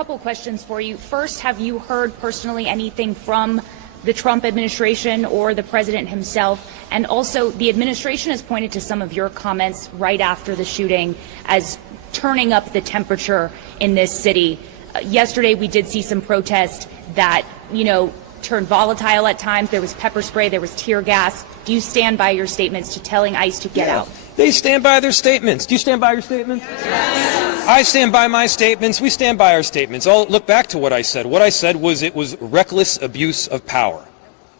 couple questions for you. First, have you heard personally anything from the Trump administration or the president himself? And also, the administration has pointed to some of your comments right after the shooting as turning up the temperature in this city. Yesterday, we did see some protests that, turned volatile at times. There was pepper spray, there was tear gas. Do you stand by your statements to telling ICE to get out? They stand by their statements. Do you stand by your statements? Yes. I stand by my statements. We stand by our statements. I'll look back to what I said. What I said was it was reckless abuse of power.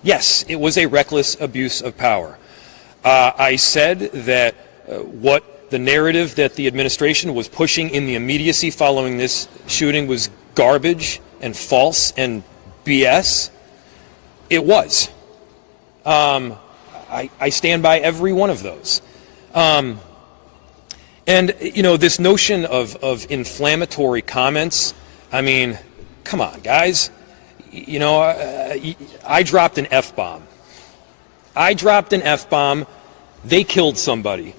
Yes, it was a reckless abuse of power. I said that what the narrative that the administration was pushing in the immediacy following this shooting was garbage and false and BS. It was. I stand by every one of those. And, this notion of inflammatory comments, I mean, come on, guys. I dropped an F-bomb. They killed somebody.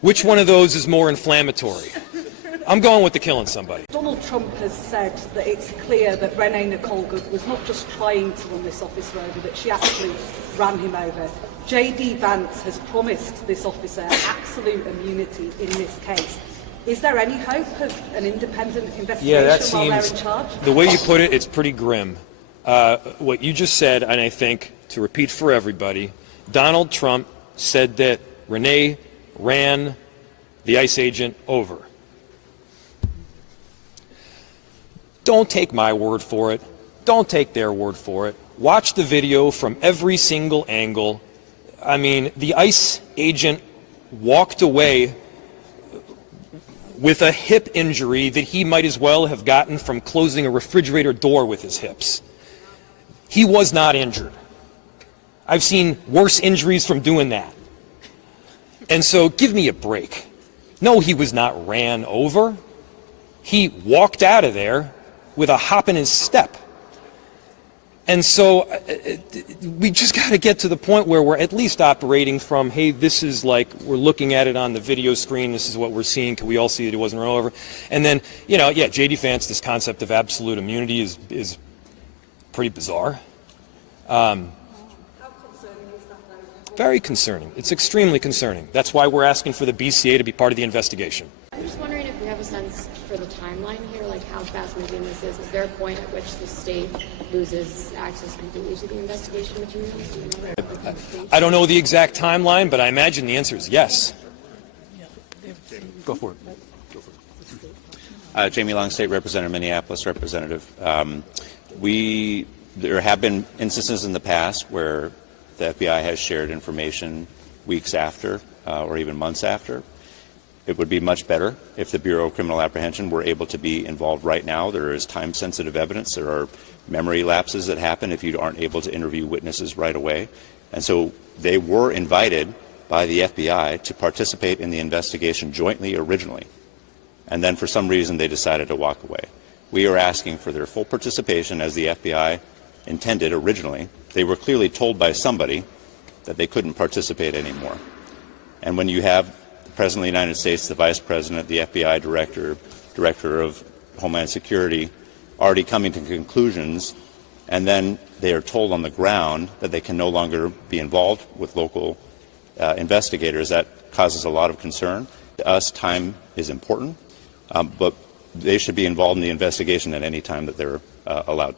Which one of those is more inflammatory? I'm going with the killing somebody. Donald Trump has said that it's clear that Rene Nikolga was not just trying to run this officer over, that she actually ran him over. J.D. Vance has promised this officer absolute immunity in this case. Is there any hope of an independent investigation while they're in charge? The way you put it, it's pretty grim. What you just said, and I think, to repeat for everybody, Donald Trump said that Rene ran the ICE agent over. Don't take my word for it. Don't take their word for it. Watch the video from every single angle. I mean, the ICE agent walked away with a hip injury that he might as well have gotten from closing a refrigerator door with his hips. He was not injured. I've seen worse injuries from doing that. And so give me a break. No, he was not ran over. He walked out of there with a hop in his step. And so we just got to get to the point where we're at least operating from, hey, this is like, we're looking at it on the video screen, this is what we're seeing, can we all see that it wasn't run over? And then, J.D. Vance, this concept of absolute immunity is pretty bizarre. How concerning is that, though? Very concerning. It's extremely concerning. That's why we're asking for the BCA to be part of the investigation. I'm just wondering if we have a sense for the timeline here, like how fast-moving this is. Is there a point at which the state loses access completely to the investigation materials? Do you know? I don't know the exact timeline, but I imagine the answer is yes. Go for it. Jamie Long, State Representative, Minneapolis Representative. There have been instances in the past where the FBI has shared information weeks after or even months after. It would be much better if the Bureau of Criminal Apprehension were able to be involved right now. There is time-sensitive evidence. There are memory lapses that happen if you aren't able to interview witnesses right away. And so they were invited by the FBI to participate in the investigation jointly originally. And then for some reason they decided to walk away. We are asking for their full participation as the FBI intended originally. They were clearly told by somebody that they couldn't participate anymore. And when you have the President of the United States, the Vice President, the FBI Director of Homeland Security already coming to conclusions, and then they are told on the ground that they can no longer be involved with local investigators, that causes a lot of concern. To us, time is important, but they should be involved in the investigation at any time that they're allowed to.